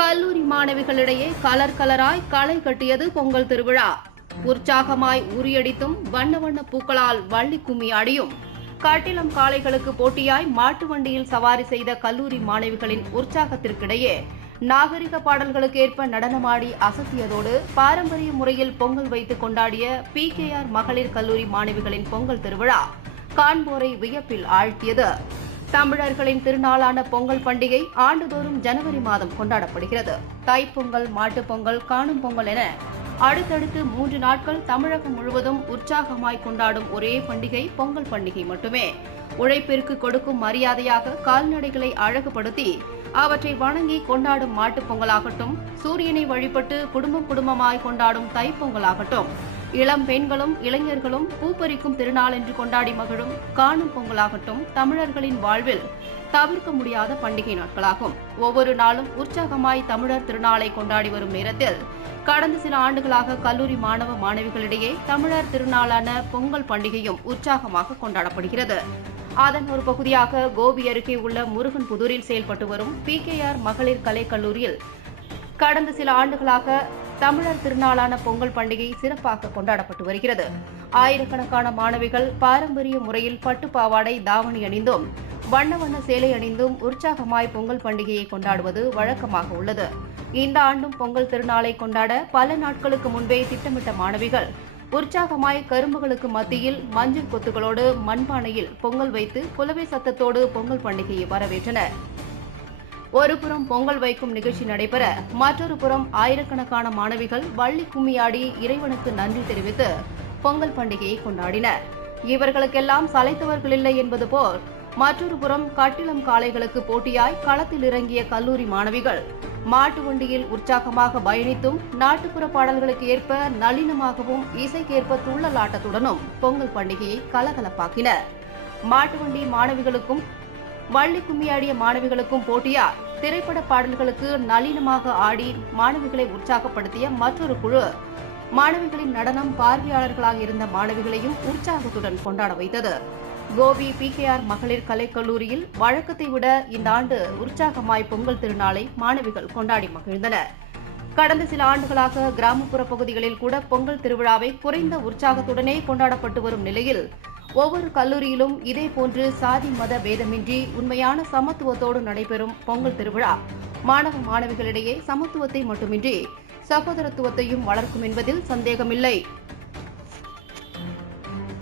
கல்லூரி மாணவிகளிடையே கலர் கலராய் களை கட்டியது பொங்கல் திருவிழா. உற்சாகமாய் உரியடித்தும் வண்ண வண்ண பூக்களால் வள்ளி கும்மி ஆடியும் கட்டிலம் காளைகளுக்கு போட்டியாய் மாட்டு வண்டியில் சவாரி செய்த கல்லூரி மாணவிகளின் உற்சாகத்திற்கிடையே நாகரிக பாடல்களுக்கு ஏற்ப நடனமாடி அசத்தியதோடு பாரம்பரிய முறையில் பொங்கல் வைத்து கொண்டாடிய PKR மகளிர் கல்லூரி மாணவிகளின் பொங்கல் திருவிழா காண்போரை வியப்பில் ஆழ்த்தியது. தமிழர்களின் திருநாளான பொங்கல் பண்டிகை ஆண்டுதோறும் ஜனவரி மாதம் கொண்டாடப்படுகிறது. தைப்பொங்கல், மாட்டுப்பொங்கல், காணும் பொங்கல் என அடுத்தடுத்து 3 நாட்கள் தமிழகம் முழுவதும் உற்சாகமாய் கொண்டாடும் ஒரே பண்டிகை பொங்கல் பண்டிகை மட்டுமே. உழைப்பிற்கு கொடுக்கும் மரியாதையாக கால்நடைகளை அழகுபடுத்தி அவற்றை வணங்கி கொண்டாடும் மாட்டுப் பொங்கலாகட்டும், சூரியனை வழிபட்டு குடும்பமாய் கொண்டாடும் தைப்பொங்கலாகட்டும், இளம் பெண்களும் இளைஞர்களும் பூப்பறிக்கும் திருநாள் என்று கொண்டாடி மகிழும் காணும் பொங்கலாகட்டும், தமிழர்களின் வாழ்வில் தவிர்க்க முடியாத பண்டிகை நாட்களாகும். ஒவ்வொரு நாளும் உற்சாகமாய் தமிழர் திருநாளை கொண்டாடி வரும் நேரத்தில் கடந்த சில ஆண்டுகளாக கல்லூரி மாணவ மாணவிகளிடையே தமிழர் திருநாளான பொங்கல் பண்டிகையும் உற்சாகமாக கொண்டாடப்படுகிறது. அதன் ஒரு பகுதியாக கோபி அருகே உள்ள முருகன்புதூரில் செயல்பட்டு வரும் PKR மகளிர் கலைக்கல்லூரியில் கடந்த சில ஆண்டுகளாக தமிழர் திருநாளான பொங்கல் பண்டிகை சிறப்பாக கொண்டாடப்பட்டு வருகிறது. ஆயிரக்கணக்கான மாணவிகள் பாரம்பரிய முறையில் பட்டுப்பாவாடை தாவணி அணிந்தும் வண்ண வண்ண சேலை அணிந்தும் உற்சாகமாய் பொங்கல் பண்டிகையை கொண்டாடுவது வழக்கமாக உள்ளது. இந்த ஆண்டும் பொங்கல் திருநாளை கொண்டாட பல நாட்களுக்கு முன்பே திட்டமிட்ட மாணவிகள் உற்சாகமாய் கரும்புகளுக்கு மத்தியில் மஞ்சள் கொத்துகளோடு மண்பானையில் பொங்கல் வைத்து குலவை சத்தத்தோடு பொங்கல் பண்டிகையை வரவேற்றனர். ஒருபுறம் பொங்கல் வைக்கும் நிகழ்ச்சி நடைபெற, மற்றொரு புறம் ஆயிரக்கணக்கான மாணவிகள் வள்ளி கும்மியாடி இறைவனுக்கு நன்றி தெரிவித்து பொங்கல் பண்டிகையை கொண்டாடினர். இவர்களுக்கெல்லாம் சளைத்தவர்கள் இல்லை என்பது போல் மற்றொரு புறம் கட்டிலம் காளைகளுக்கு போட்டியாய் களத்தில் இறங்கிய கல்லூரி மாணவிகள் மாட்டு வண்டியில் உற்சாகமாக பயணித்தும் நாட்டுப்புற பாடல்களுக்கு ஏற்ப நளினமாகவும் இசைக்கேற்ப துள்ளலாட்டத்துடனும் பொங்கல் பண்டிகையை கலகலப்பாக்கினர். மாட்டு வண்டி மாணவிகளுக்கும் வள்ளி கும்மியாடிய மாணவிகளுக்கும் போட்டியா திரைப்பட பாடல்களுக்கு நளினமாக ஆடி மாணவிகளை உற்சாகப்படுத்திய மற்றொரு குழு மாணவிகளின் நடனம் பார்வையாளர்களாக இருந்த மாணவிகளையும் உற்சாகத்துடன் கொண்டாட வைத்தது. கோபி PKR மகளிர் கலைக்கல்லூரியில் வழக்கத்தை விட இந்த ஆண்டு உற்சாகமாய் பொங்கல் திருநாளை மாணவிகள் கொண்டாடி மகிழ்ந்தனர். கடந்த சில ஆண்டுகளாக கிராமப்புற பகுதிகளில் கூட பொங்கல் திருவிழாவை குறைந்த உற்சாகத்துடனே கொண்டாடப்பட்டு வரும் நிலையில் ஒவ்வொரு கல்லூரியிலும் இதேபோன்று சாதி மத பேதமின்றி உண்மையான சமத்துவத்தோடு நடைபெறும் பொங்கல் திருவிழா மாணவ மாணவிகளிடையே சமத்துவத்தை மட்டுமின்றி சகோதரத்துவத்தையும் வளர்க்கும் என்பதில் சந்தேகமில்லை.